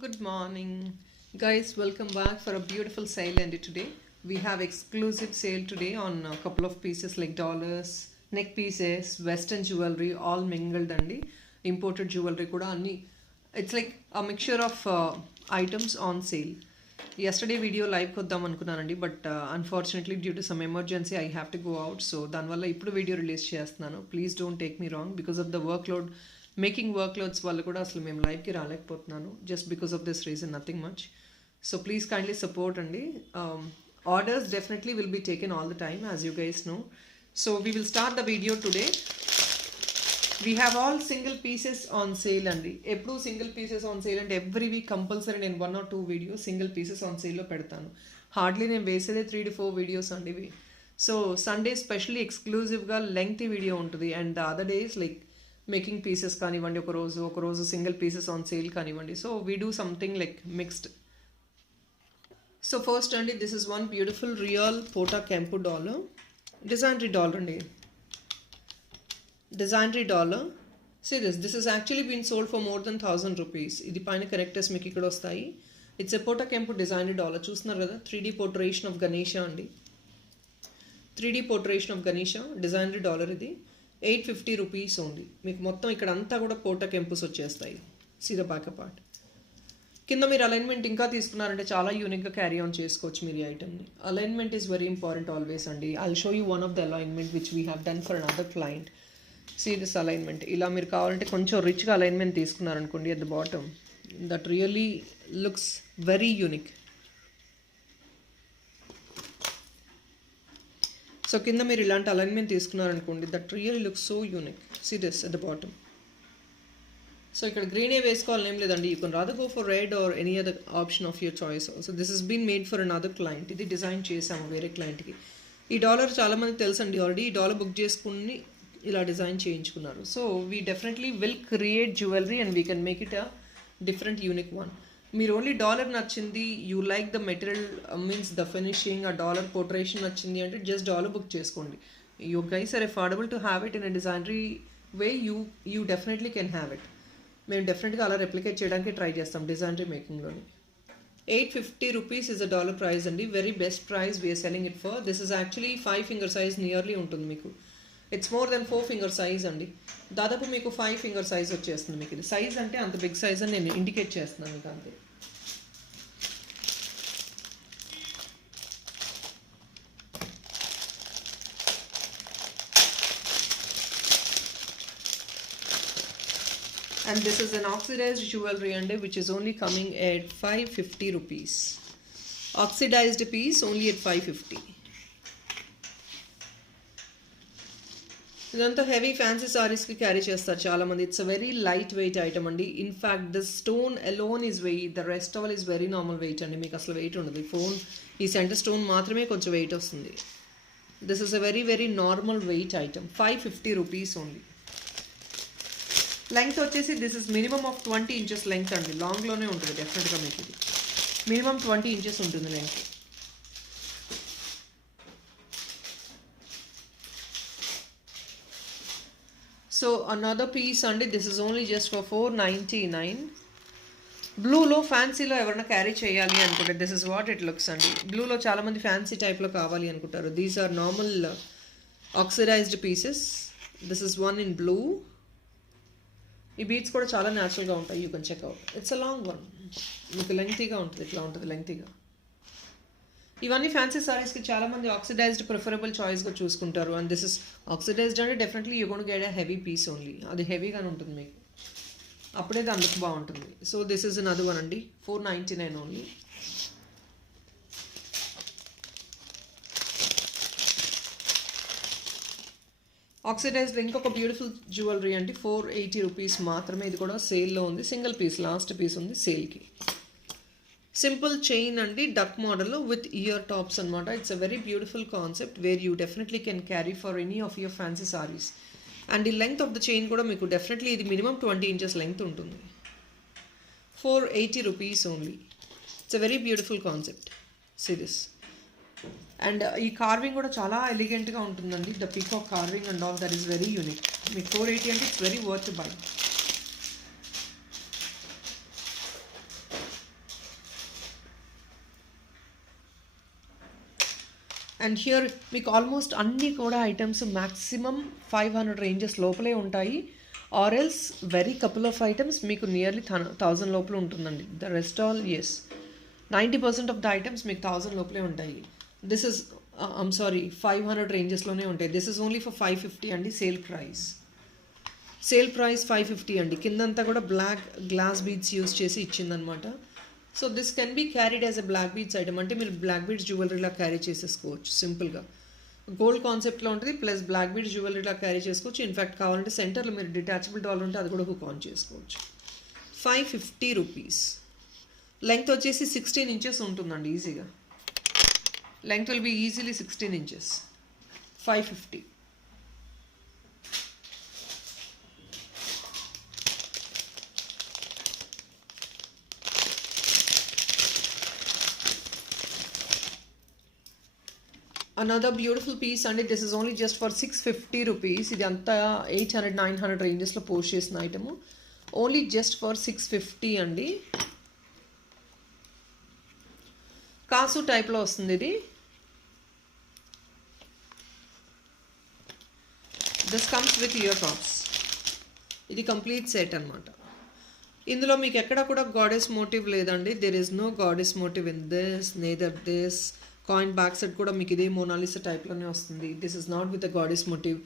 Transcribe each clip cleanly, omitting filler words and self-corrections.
good morning. Guys, welcome back for a beautiful sale and today. We have exclusive sale today on a couple of pieces like dollars, neck pieces, western jewelry, all mingled and imported jewelry kuda anni. It's like a mixture of items on sale. Yesterday video live koddam anukunnanandi but unfortunately due to some emergency I have to go out, so danvalla ippudu video release chestunnanu. Please don't take me wrong, because of the making workloads valla kuda asalu mem live ki ralekapothunnanu, just because of this reason, nothing much. So please kindly support andi. Orders definitely will be taken all the time, as you guys know. So we will start the video today. We have all single pieces on sale అండి. ఎప్పుడు single pieces on sale అంటే every week compulsory నేను 1 or 2 videos single pieces on సేల్లో పెడతాను. హార్డ్లీ నేను వేసేదే 3 to 4 videos అండి ఇవి. సో సండే స్పెషల్లీ ఎక్స్క్లూజివ్గా లెంగ్తీ వీడియో ఉంటుంది, and the other days like making pieces కానివ్వండి, ఒకరోజు సింగిల్ పీసెస్ ఆన్ సేల్ కానివ్వండి. So we do something like mixed. So first అండి, this is one beautiful real పోటా కెంపు డాలర్, డిజైనరీ డాలర్ అండి. Designery dollar. See this is actually been sold for more than 1,000 rupees. ఇది పైన కరెక్టర్స్ మీకు ఇక్కడ వస్తాయి. ఇట్స్ ఎ పోటా కెంపు డిజైనరీ డాలర్. చూస్తున్నారు కదా, 3D పోర్ట్రేషన్ ఆఫ్ గణేష అండి. 3D portrayal of Ganesha designery dollar. ఇది 850 రూపీస్ ఓన్లీ. మీకు మొత్తం ఇక్కడ అంతా కూడా పోటా కెంపుస్ వచ్చేస్తాయి. See the back part. కింద మీరు అలైన్మెంట్ ఇంకా తీసుకున్నారంటే చాలా యూనిక్గా క్యారీ ఆన్ చేసుకోవచ్చు మీరు ఈ ఐటమ్ని. Alignment is very important always అండి. I show you one of the alignment which we have done for another client. See this alignment. ఇలా మీరు కావాలంటే కొంచెం రిచ్గా అలైన్మెంట్ తీసుకున్నారనుకోండి at the bottom, that really looks very unique. So కింద మీరు ఇలాంటి అలైన్మెంట్ తీసుకున్నారనుకోండి, that really looks so unique. See this at the bottom. So ఇక్కడ గ్రీనే వేసుకోవాలని ఏం లేదండి. You can rather go for red or any other option of your choice. So this is been made for another client. ఇది design చేసాము వేరే క్లయింట్కి. ఈ డాలర్ చాలామందికి తెలుసండి ఆల్రెడీ. ఈ డాలర్ బుక్ చేసుకుని ఇలా డిజైన్ చేయించుకున్నారు. So we definitely will create jewellery and we can make it a different unique one. మీరు ఓన్లీ డాలర్ నచ్చింది, you like the material means the finishing, ఆ డాలర్ పోర్ట్రేషన్ నచ్చింది అంటే జస్ట్ డాలర్ బుక్ చేసుకోండి. You guys are affordable to have it in a designery way. You definitely can have it. మేము డెఫినెట్గా అలా replicate చేయడానికి try చేస్తాం డిజైనరీ మేకింగ్లోని. 850 rupees is a dollar price అండి. Very best price we're selling it for. This is actually 5 finger size nearly ఉంటుంది మీకు. It's more than 4 finger size అండి. దాదాపు మీకు 5 ఫింగర్ సైజ్ వచ్చేస్తుంది మీకు. ఇది సైజ్ అంటే అంత బిగ్ సైజ్ అని నేను ఇండికేట్ చేస్తున్నాను మీకు అంతే. And this is an oxidized jewelry and which is only coming at 550 rupees. Oxidized piece only at 550. ఇదంతా హెవీ ఫ్యాన్సీ సారీస్కి క్యారీ చేస్తారు చాలామంది. It's a very light weight item అండి. In fact the stone alone is weight, the rest all is very normal weight అండి. మీకు అసలు వెయిట్ ఉండదు. ఈ సెంటర్ స్టోన్ మాత్రమే కొంచెం వెయిట్ వస్తుంది. This is a very very normal weight item. 550 rupees only. Length వచ్చేసి this is minimum of 20 inches length అండి. లాంగ్లోనే ఉంటుంది డెఫినెట్గా మీకు. ఇది మినిమమ్ 20 inches ఉంటుంది లెంగ్త్. సో అనదర్ పీస్ అండి. This is only just for 499. బ్లూలో ఫ్యాన్సీలో ఎవరైనా క్యారీ చేయాలి అనుకుంటే this is what it looks అండి. బ్లూలో చాలామంది ఫ్యాన్సీ టైప్లో కావాలి అనుకుంటారు. These are normal oxidised pieces. This is one in blue. ఈ బీట్స్ కూడా చాలా న్యాచురల్గా ఉంటాయి. You can check out. It's a long one. మీకు లెంగ్తీగా ఉంటుంది. ఇట్లా ఉంటుంది లెంగ్తీగా. ఇవన్నీ ఫ్యాన్సీ సారీస్కి చాలామంది ఆక్సిడైజ్డ్ ప్రిఫరబుల్ చాయిస్గా చూసుకుంటారు. అండ్ దిస్ ఇస్ ఆక్సిడైజ్డ్ అంటే definitely you gonna get a heavy piece only. అది హెవీగానే ఉంటుంది మీకు, అప్పుడే అందుకు బాగుంటుంది. So this is another one అండి. 499 ఓన్లీ. ఆక్సిడైజ్డ్ ఇంకొక బ్యూటిఫుల్ జ్యువెలరీ అండి. 480 రూపీస్ మాత్రమే. ఇది కూడా సేల్లో ఉంది. సింగిల్ పీస్, లాస్ట్ పీస్ ఉంది సేల్కి. సింపుల్ చైన్ అండి, డక్ మోడల్లో విత్ ఇయర్ టాప్స్ అనమాట. It's a very beautiful concept where you definitely can carry for any of your fancy saris. అండ్ ఈ లెంగ్త్ ఆఫ్ ద చైన్ కూడా మీకు డెఫినెట్లీ ఇది మినిమం 20 inches లెంగ్త్ ఉంటుంది. 480 rupees only. It's a very beautiful concept. See this. And ఈ carving కూడా చాలా ఎలిగెంట్గా ఉంటుందండి. The peacock carving and all that is very unique. మీకు 480 అంటే it's very worth buy. And here మీకు ఆల్మోస్ట్ అన్నీ కూడా ఐటమ్స్ మ్యాక్సిమం 500 రేంజెస్ లోపలే ఉంటాయి. Or else very couple of items మీకు నియర్లీ 1000 లోపల ఉంటుందండి. The rest all is 90% of the items మీకు 1000 లోపలే ఉంటాయి. దిస్ ఇస్ ఐమ్ సారీ 500 రేంజెస్లోనే ఉంటాయి. దిస్ ఇస్ ఓన్లీ ఫర్ 550 అండి. సేల్ ప్రైస్ 550 అండి. కిందంతా కూడా బ్లాక్ గ్లాస్ బీడ్స్ యూస్ చేసి ఇచ్చిందనమాట. So this can be carried as a black beads item. అంటే మీరు బ్లాక్ బీడ్స్ జ్యువెలరీలా క్యారీ చేసేసుకోవచ్చు సింపుల్గా. గోల్డ్ కాన్సెప్ట్లో ఉంటుంది, ప్లస్ బ్లాక్ బీడ్స్ జ్యువెలరీలా క్యారీ చేసుకోవచ్చు. ఇన్ఫ్యాక్ట్ కావాలంటే సెంటర్లో మీరు డిటాచబుల్ డాలర్ ఉంటే అది కూడా హుక్ ఆన్ చేసుకోవచ్చు. 550 రూపీస్. లెంగ్త్ వచ్చేసి 16 ఇంచెస్ ఉంటుందండి ఈజీగా. Length will be easily 16 inches. 550. Another beautiful piece అండి. This is only just for 650 rupees. ఇది అంతా 800-900 రేంజెస్లో పోస్ట్ చేసిన ఐటము. ఓన్లీ జస్ట్ ఫర్ 650 అండి. కాసు టైప్లో వస్తుంది ఇది. This comes with ear tops. ఇది కంప్లీట్ సెట్ అనమాట. ఇందులో మీకు ఎక్కడ కూడా గాడెస్ మోటివ్ లేదండి. There is no goddess motif in this, neither this. Coin back set కూడా మీకు ఇదే మోనాలిసా టైప్లోనే వస్తుంది. This is not with a goddess motif.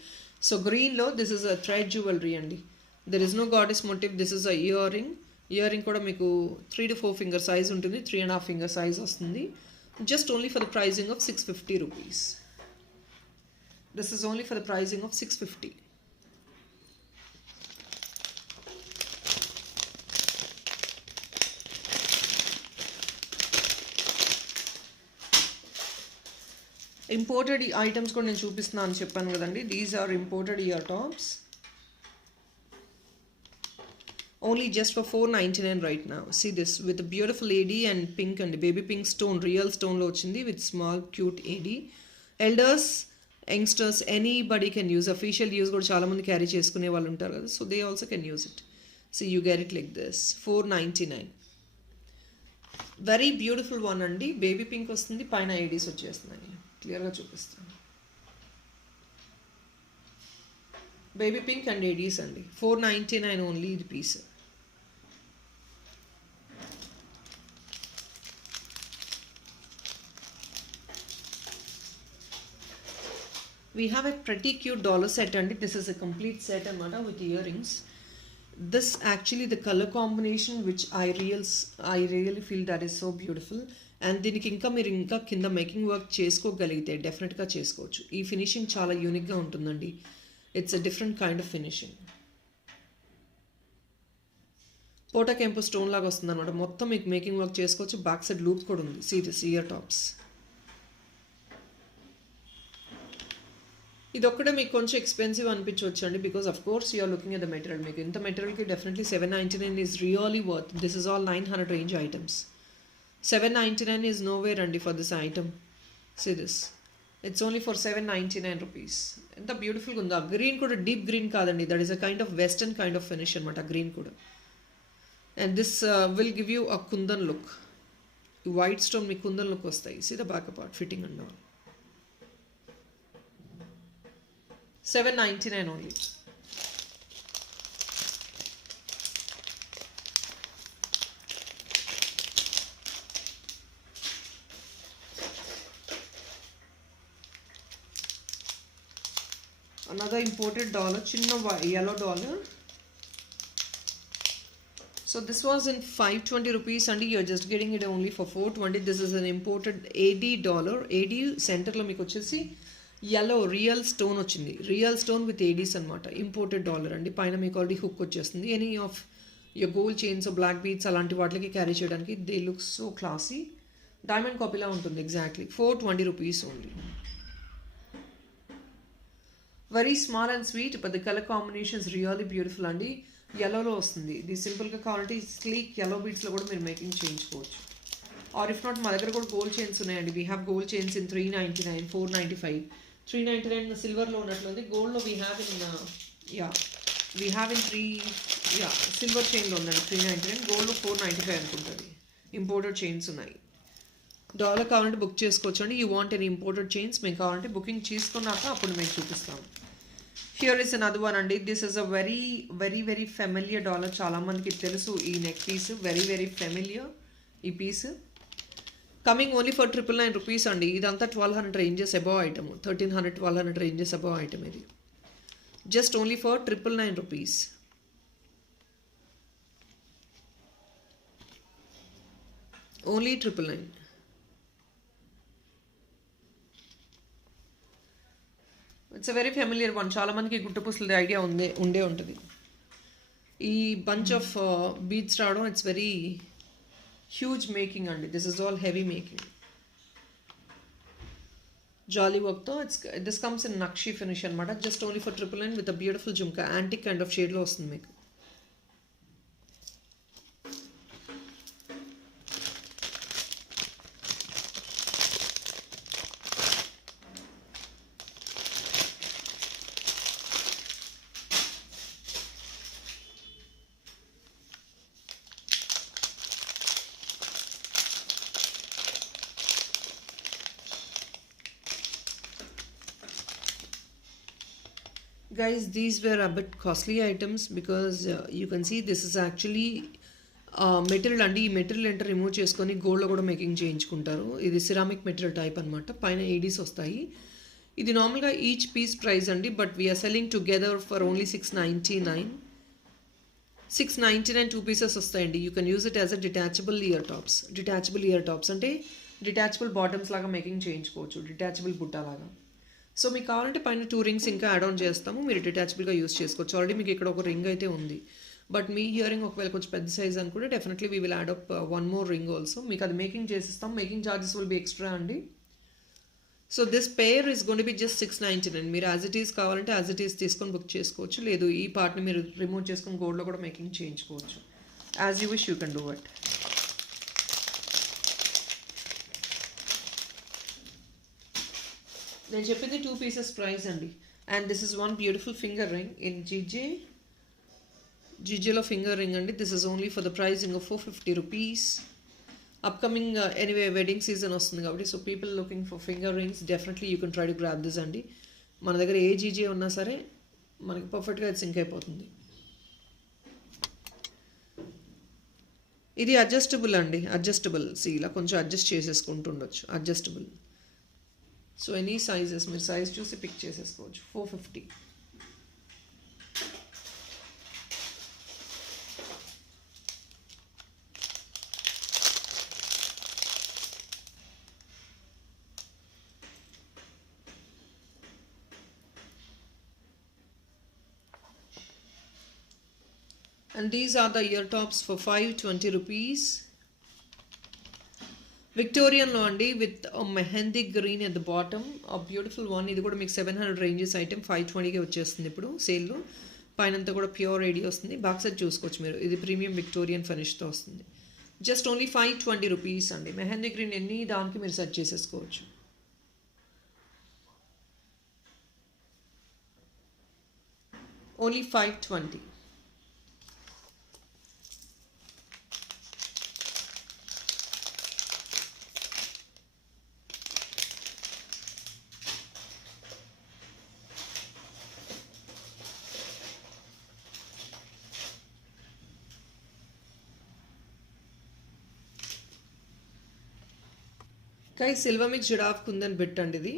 So గ్రీన్లో this is a thread jewellery అండి. There is no goddess motif. This is a ear ring కూడా మీకు 3 to 4 finger size ఉంటుంది. 3.5 ఫింగర్ సైజ్ వస్తుంది. Just only for the pricing of 650 rupees. This is only for the pricing of 650. Imported items కూడా నేను చూపిస్తున్నాను అని చెప్పాను కదండి. These are imported ear tops. Only just for 499 right now. See this with beautiful AD and pink అండి. Baby pink stone, real స్టోన్లో వచ్చింది with small cute AD. Elders, youngsters, anybody can use. Official use కూడా చాలామంది carry చేసుకునే వాళ్ళు ఉంటారు కదా. So they also can use it. So you get it like this. 499. Very beautiful one అండి. Baby pink వస్తుంది, పైన ఏడీస్ వచ్చేస్తున్నాయి. క్లియర్గా చూపిస్తాను. బేబీ పింక్ అండ్ ఏడీస్ అండి. 499 ఓన్లీ ఇది piece. We have a pretty cute dollar set and this is a complete set anamata with earrings. This actually the color combination which I really feel that is so beautiful. And దీనికి ఇంకా మీరు ఇంకా కింద making work చేసుకోగలిగితే డెఫినెట్గా చేసుకోవచ్చు. ఈ ఫినిషింగ్ చాలా యూనిక్గా ఉంటుందండి. It's a different kind of finishing. పోటా కెంపు స్టోన్ లాగా వస్తుంది అనమాట. మొత్తం మీకు మేకింగ్ వర్క్ చేసుకోవచ్చు. బ్యాక్ సైడ్ లూప్ కూడా ఉంది. Serious ear tops. ఇది ఒక్కడే మీకు కొంచెం ఎక్స్పెన్సివ్ అనిపించవచ్చు అండి. Because of course you're looking at the material. మీకు ఇంత మెటీరియల్కి definitely 799 is really worth. This is all 900 range items. 799 is nowhere అండి for this item. See this. It's only for 799 rupees. ఎంత బ్యూటిఫుల్గా ఉందో. ఆ గ్రీన్ కూడా డీప్ గ్రీన్ కాదండి. That is a kind of western kind of finish అనమాట green కూడా. And this will give you a kundan look. White stone మీకు కుందన్ లుక్ వస్తాయి. See the back part fitting and all. 799 only. Another imported dollar, chinna yellow dollar. So this was in 520 rupees and you're just getting it only for 420. This is an imported AD dollar. AD center lo meeku vachesi yellow real stone ochindi. Real stone with ADs anamata. Imported dollar andi. Paina meeku already hook vachestundi. Any of your gold chains or black beads alanti vatliki carry cheyadaniki they look so classy. Diamond copy la untundi exactly. 420 rupees only. Very small and sweet but the colour combination is really beautiful అండి. yellowలో వస్తుంది. ఇది సింపుల్గా కావాలంటే sleek yellow బీడ్స్లో కూడా మీరు మేకింగ్ చేయించుకోవచ్చు. ఆర్ ఇఫ్ నాట్ మా దగ్గర కూడా గోల్డ్ చైన్స్ ఉన్నాయండి. We have gold chains in 399, 495. 399 సిల్వర్లో ఉన్నట్లుంది. గోల్డ్లో వీ హ్యావ్ ఇన్ సిల్వర్ చైన్లో ఉందండి 399. గోల్డ్లో 495 అనుకుంటుంది. ఇంపోర్టెడ్ చైన్స్ ఉన్నాయి. డాలర్ కావాలంటే బుక్ చేసుకోవచ్చు అండి. You want an imported chains, మీకు కావాలంటే బుకింగ్ చేసుకున్నాక అప్పుడు మేము చూపిస్తాం. హియర్ ఇస్ అనదర్ వన్ అండి. This is a very very very familiar dollar. చాలామందికి తెలుసు ఈ neck piece, very very familiar ఈ piece. Coming only for 999 rupees అండి. ఇదంతా 1200 ranges above item, 1300 1200 ranges above item ఇది. Just only for 999 rupees. Only 999. It's a very familiar one. చాలా మందికి గుట్టపూసలది ఐడియా ఉండే ఉంటుంది. ఈ బంచ్ ఆఫ్ బీడ్స్ రావడం ఇట్స్ వెరీ హ్యూజ్ మేకింగ్ అండి. This is all heavy making. జాలీ వర్క్తో దిస్ కమ్స్ ఇన్ నక్షి ఫినిష్ అనమాట. Just only for 999 with a beautiful jhumka. Antique kind of షేడ్లో వస్తుంది మీకు. Guys, these were a bit costly items because you can see this is actually material అండి. ఈ మెటీరియల్ అంటే రిమూవ్ చేసుకొని గోల్డ్లో కూడా మేకింగ్ చేయించుకుంటారు. ఇది సిరామిక్ మెటీరియల్ టైప్ అనమాట. పైన ఏడీస్ వస్తాయి. ఇది నార్మల్గా ఈచ్ పీస్ ప్రైస్ అండి, but we're selling together for only 699. 699 2 pieces వస్తాయండి. You can use it as a detachable ear tops. Detachable ear tops అంటే డిటాచబుల్ బాటమ్స్ లాగా మేకింగ్ చేయించుకోవచ్చు, డిటాచబుల్ బుట్టా లాగా. సో మీకు కావాలంటే పైన 2 రింగ్స్ ఇంకా యాడ్ ఆన్ చేస్తాము, మీరు డిటాచబుల్గా యూస్ చేసుకోవచ్చు. ఆల్రెడీ మీకు ఇక్కడ ఒక రింగ్ అయితే ఉంది, బట్ మీ ఇయరింగ్ ఒకవేళ కొంచెం పెద్ద సైజ్ అనుకుంటే definitely we will add up 1 more ring also. మీకు అది మేకింగ్ చేసిస్తాం. Making charges will be extra అండి. So this pair is gonna be just 699. మీరు యాజ్ ఇట్ ఈస్ కావాలంటే యాజ్ ఇట్ ఈస్ తీసుకొని బుక్ చేసుకోవచ్చు, లేదు ఈ పార్ట్ని మీరు రిమూవ్ చేసుకొని గోల్డ్లో కూడా మేకింగ్ చేయించుకోవచ్చు. As you wish you can do it. నేను చెప్పింది 2 పీసెస్ ప్రైస్ అండి. And this is one beautiful finger ring in జీజేలో ఫింగర్ రింగ్ అండి. This is only for the pricing of 450 rupees. Upcoming anyway wedding season వస్తుంది కాబట్టి so people looking for finger rings definitely you can try to grab this అండి. మన దగ్గర ఏ జీజే ఉన్నా సరే మనకి పర్ఫెక్ట్గా అది సింక్ అయిపోతుంది. ఇది అడ్జస్టబుల్ అండి. అడ్జస్టబుల్ ఇలా కొంచెం అడ్జస్ట్ చేసేసుకుంటూ ఉండొచ్చు. అడ్జస్టబుల్. సో ఎనీ సైజెస్ మీరు సైజ్ చూసి పిక్ చేసేసుకోవచ్చు. 450. And these are the ear tops for 520 rupees. విక్టోరియన్లో అండి విత్ mehndi green at the bottom, ఆ బ్యూటిఫుల్ వన్. ఇది కూడా మీకు 700 రేంజెస్ ఐటమ్ 520కే వచ్చేస్తుంది ఇప్పుడు సేల్లో. పైనంతా కూడా ప్యూర్ ఏడీ వస్తుంది. బాక్స్ సెట్ చూసుకోవచ్చు మీరు. ఇది ప్రీమియం విక్టోరియన్ ఫినిష్తో వస్తుంది. జస్ట్ ఓన్లీ 520 రూపీస్ అండి. మెహందీ గ్రీన్ ఎన్ని దానికి మీరు సెట్ చేసేసుకోవచ్చు. ఓన్లీ 520. గైస్ సిల్వర్ మిక్స్ జిరాఫ్ కుందన్ బిట్ అండి ఇది.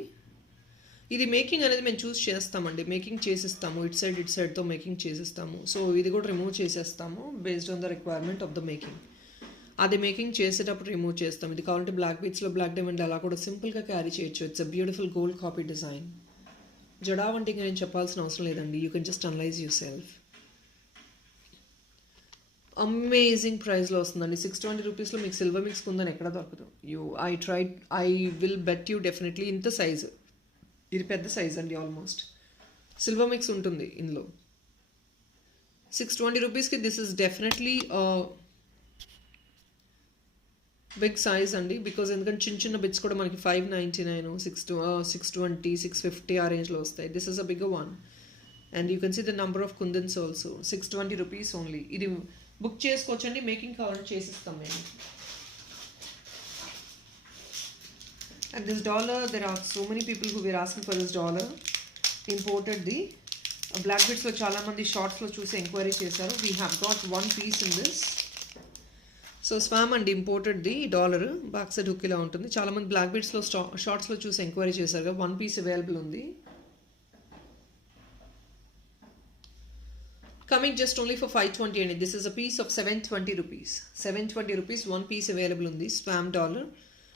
ఇది మేకింగ్ అనేది మేము చూస్ చేస్తామండి. మేకింగ్ చేసిస్తాము, ఇట్ సైడ్తో మేకింగ్ చేసిస్తాము. సో ఇది కూడా రిమూవ్ చేసేస్తాము based on the requirement of the making. అది మేకింగ్ చేసేటప్పుడు రిమూవ్ చేస్తాం. ఇది కావాలంటే బ్లాక్ బీట్స్లో బ్లాక్ డైమండ్ అలా కూడా సింపుల్గా క్యారీ చేయొచ్చు. It's a beautiful gold copy design. జడా అంటే ఇంకా నేను చెప్పాల్సిన అవసరం లేదండి. You can just analyse yourself. Amazing ప్రైస్లో వస్తుందండి. 620 రూపీస్లో మీకు సిల్వర్ మిక్స్ కుందని ఎక్కడ దొరకదు. I will bet you definitely. ఇంత సైజు, ఇది పెద్ద సైజ్ అండి. ఆల్మోస్ట్ సిల్వర్ మిక్స్ ఉంటుంది ఇందులో. 620 రూపీస్కి this is definitely big size అండి. బికాజ్ ఎందుకంటే చిన్న చిన్న బిట్స్ కూడా మనకి 599, 620, 650 ఆ రేంజ్లో వస్తాయి. This is a bigger one. And you can see the number of kundans also. 620 rupees only. ఇది బుక్ చేసుకోవచ్చండి. మేకింగ్ కావాలంటే చేసిస్తాం మేము. And this dollar, there are so many people who were asking for this dollar. Imported the black bits లో చాలా మంది షార్ట్స్ లో చూసి ఎంక్వైరీ చేశారు. We have got one piece in this. So swarm and imported the dollar back side hook ఇలా ఉంటుంది. చాలా మంది బ్లాక్ బీట్స్ లో షార్ట్స్ లో చూసి ఎంక్వైరీ చేశారు కదా, వన్ పీస్ అవైలబుల్ ఉంది. Coming just only for 520 and this is a piece of 720 rupees. 720 rupees, one piece available on this swam dollar.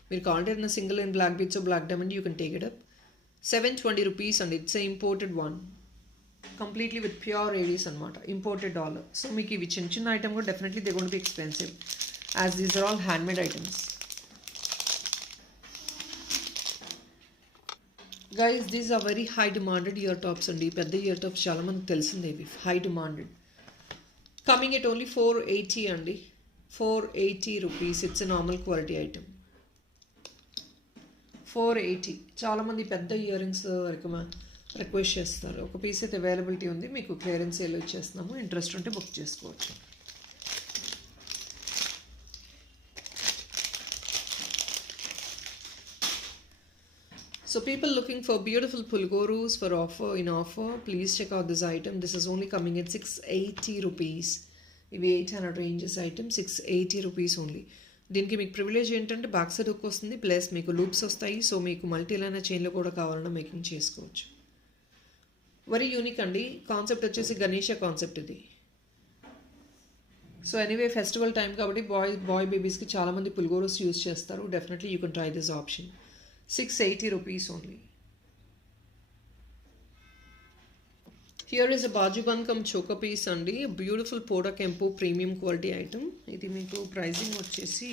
We'll call it in a single in black bits or black diamond, you can take it up. 720 rupees and it's a imported one. Completely with pure ADs and imported dollar. So meeki ivi chin item go definitely they're going to be expensive as these are all handmade items. Guys, these are very high demanded ear tops and పెద్ద ear tops చాలా మందికి తెలిసిందే ఇవి, high demanded. Coming at only 480 అండి, 480 rupees. It's a normal quality item. 480. చాలా మంది పెద్ద ear rings request చేస్తారు. ఒక పీస్ అయితే అవైలబిలిటీ ఉంది, మీకు క్లియరెన్స్ సేల్ ఇచ్చేస్తున్నాము. ఇంట్రెస్ట్ ఉంటే బుక్ చేసుకోవచ్చు. So people looking for beautiful pulgorus for offer, please check out this item. This is only coming at 680 rupees. ఇవి 800 ranges item, 680 rupees only. దీనికి మీకు ప్రివిలేజ్ ఏంటంటే బ్యాక్ సైడ్ హుక్ వస్తుంది, ప్లస్ మీకు లూప్స్ వస్తాయి. సో మీకు మల్టీ లైన్ చైన్లో కూడా కావాలన్నా మేకింగ్ చేసుకోవచ్చు. వెరీ యూనిక్ అండి. కాన్సెప్ట్ వచ్చేసి గణేష కాన్సెప్ట్ ఇది. సో ఎనీవే ఫెస్టివల్ టైం కాబట్టి బాయ్ బేబీస్కి చాలామంది పుల్గోరోస్ యూస్ చేస్తారు. Definitely you can try this option. 680 rupees only. Here is a bajuban cum choker piece andi, a beautiful Poda Kempo premium quality item. Idi meeku pricing vachesi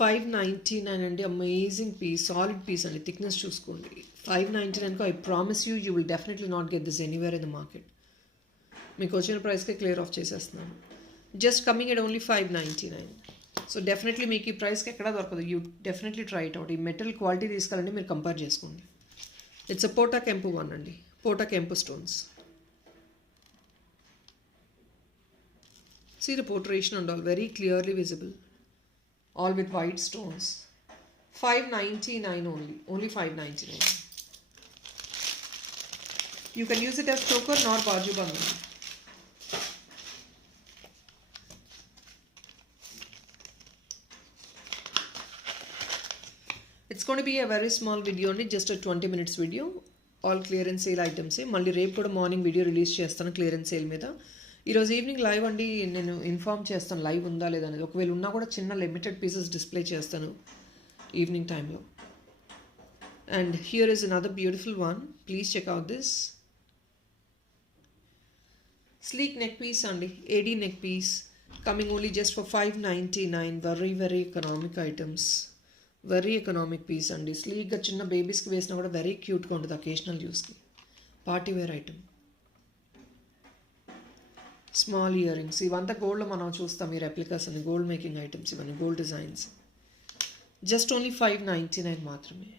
599 andi. Amazing piece, solid piece andi, thickness chuskondi. 599 ko I promise you will definitely not get this anywhere in the market. Meeku vachina price ke clear off chesestunanu. Just coming at only 599. So definitely మీకు ఈ ప్రైస్కి ఎక్కడా దొరకదు. You definitely try it out. ఈ metal quality తీసుకోవాలంటే మీరు కంపేర్ చేసుకోండి. It's a పోటా కెంపు వన్ అండి, పోటా కెంపు stones. See the portrayal and all very clearly visible, all with white stones. 599 only 599. You can use it as choker not bajuband. It's going to be a very small video only, just a 20 minutes video. All clearance sale items. మళ్ళీ రేపు కూడా morning video release చేస్తాను clearance sale మీద. ఈరోజు evening live అండి, నేను ఇన్ఫార్మ్ చేస్తాను లైవ్ ఉందా లేదా అనేది. ఒకవేళ ఉన్నా కూడా చిన్న లిమిటెడ్ పీసెస్ డిస్ప్లే చేస్తాను ఈవినింగ్ టైంలో. And here is another beautiful one, please check out this. Sleek neck piece అండి, AD neck piece, coming only just for 599. Very very economic items, very economic piece అండి. స్లీక్గా చిన్న బేబీస్కి వేసినా కూడా very క్యూట్గా ఉంటుంది అకేషనల్ యూస్కి. Party wear item. Small earrings, ఇవంతా గోల్డ్లో మనం చూస్తాం ఈ రెప్లికాస్ అని, గోల్డ్ మేకింగ్ ఐటమ్స్ ఇవన్నీ, గోల్డ్ డిజైన్స్. జస్ట్ ఓన్లీ 599 మాత్రమే.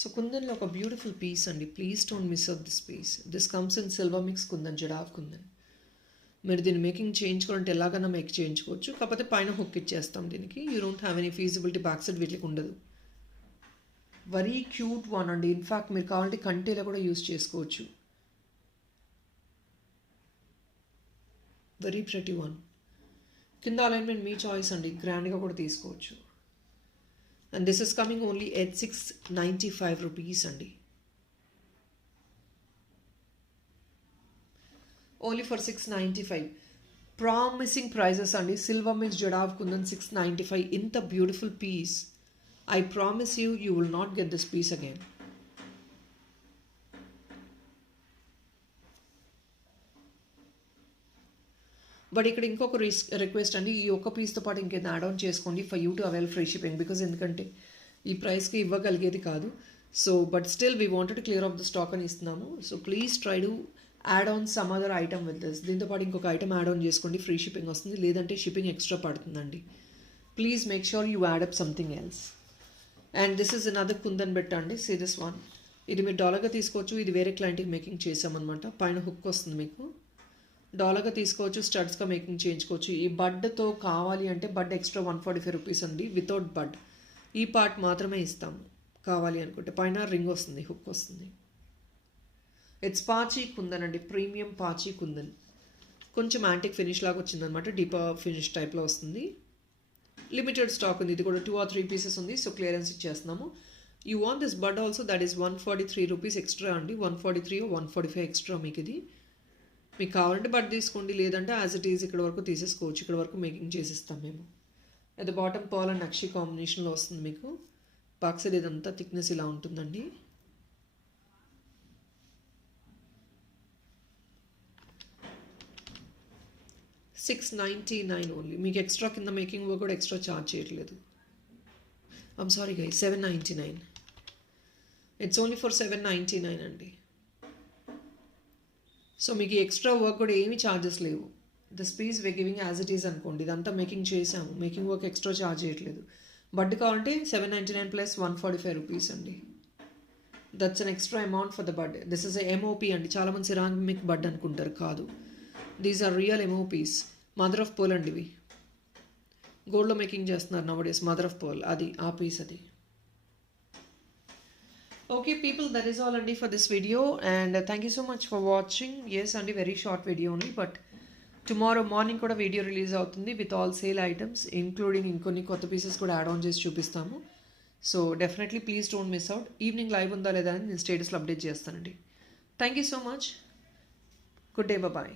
సో కుందన్లో ఒక బ్యూటిఫుల్ పీస్ అండి, please don't miss out this piece. This comes in silver mix kundan, jadau kundan. మీరు దీన్ని మేకింగ్ చేయించుకోవాలంటే ఎలాగైనా మేక్ చేయించుకోవచ్చు, కాకపోతే పైన హుక్ ఇచ్చేస్తాం దీనికి. You don't have any feasibility back side వీటికి ఉండదు. వెరీ క్యూట్ వన్ అండి. ఇన్ఫ్యాక్ట్ మీరు కావాలంటే కంటేలో కూడా యూస్ చేసుకోవచ్చు. Very pretty one. కింద అలైన్మెంట్ మీ చాయిస్ అండి, గ్రాండ్గా కూడా తీసుకోవచ్చు. And this is coming only at 695 rupees andi. Only for 695. Promising prices andi. Silver mix jadav kundan 695. Inta beautiful piece. I promise you, you will not get this piece again. But ఇక్కడ ఇంకొక రిక్వెస్ట్ అండి, ఈ ఒక్క పీస్తో పాటు ఇంకేదో add on చేసుకోండి for you to avail free shipping. Because ఎందుకంటే ఈ ప్రైస్కి ఇవ్వగలిగేది కాదు. So but still we wanted to clear of the stock అని ఇస్తున్నాము. So please try to add on some other item with this. దీంతో పాటు ఇంకొక ఐటమ్ యాడ్ ఆన్ చేసుకోండి, ఫ్రీ షిప్పింగ్ వస్తుంది. లేదంటే షిప్పింగ్ ఎక్స్ట్రా పడుతుందండి. Please make sure you add up something else. And this is another kundan bet అండి. See this one. ఇది మీరు డాలర్గా తీసుకోవచ్చు. ఇది వేరే క్లయింట్కి మేకింగ్ చేసామన్నమాట. పైన హుక్ వస్తుంది మీకు. డాలర్గా తీసుకోవచ్చు, స్టడ్స్గా మేకింగ్ చేయించుకోవచ్చు. ఈ బడ్తో కావాలి అంటే బడ్ ఎక్స్ట్రా 145 రూపీస్ అండి, వితౌట్ బడ్. ఈ పార్ట్ మాత్రమే ఇస్తాము కావాలి అనుకుంటే. పైన రింగ్ వస్తుంది, హుక్ వస్తుంది. ఇట్స్ పాచి కుందన్ అండి, ప్రీమియం పాచి కుందన్. కొంచెం యాంటిక్ ఫినిష్ లాగా వచ్చిందనమాట, డీపర్ ఫినిష్ టైప్లో వస్తుంది. లిమిటెడ్ స్టాక్ ఉంది, ఇది కూడా 2 or 3 పీసెస్ ఉంది. సో క్లియరెన్స్ ఇచ్చేస్తున్నాము. You want this bud also, that is 143 rupees extra అండి. 143 or 145 ఎక్స్ట్రా మీకు ఇది. మీకు కావాలంటే బడ్ తీసుకోండి, లేదంటే యాజ్ ఇట్ ఈజ్ ఇక్కడ వరకు తీసేసుకోవచ్చు. ఇక్కడ వరకు మేకింగ్ చేసిస్తాం మేము. At the bottom pearl and nakshi కాంబినేషన్లో వస్తుంది మీకు. బాక్ సైడ్ ఇదంతా థిక్నెస్ ఇలా ఉంటుందండి. $699 ఓన్లీ. మీకు ఎక్స్ట్రా కింద మేకింగ్ వర్క్ కూడా ఎక్స్ట్రా ఛార్జ్ చేయట్లేదు. I'm sorry guys, $799. It's only for $799 అండి. సో మీకు ఎక్స్ట్రా వర్క్ కూడా ఏమీ ఛార్జెస్ లేవు. This piece we giving as it is అనుకోండి. ఇదంతా మేకింగ్ చేసాము, మేకింగ్ వర్క్ ఎక్స్ట్రా ఛార్జ్ చేయట్లేదు. బడ్ కావాలంటే $799 ప్లస్ 145 రూపీస్ అండి. That's an extra amount for the bud. This is MOP అండి. చాలామంది సిరామిక్ బడ్ అనుకుంటారు, కాదు. These are real MOPs. Mother of pearl అండి ఇవి. గోల్డ్లో మేకింగ్ చేస్తున్నారు నవడేస్. మదర్ ఆఫ్ పర్ల్ అది, ఆ పీస్ అది. Okay people, that is all అండి for this video. And thank you so much for watching. Yes అండి, very short video only. But tomorrow morning కూడా వీడియో రిలీజ్ అవుతుంది with all sale items, including ఇంకొన్ని కొత్త pieces కూడా add on చేసి చూపిస్తాము. So definitely please don't miss out. Evening live ఉందా లేదా అని నేను స్టేటస్లో అప్డేట్ చేస్తానండి. Thank you so much. Good day, bye.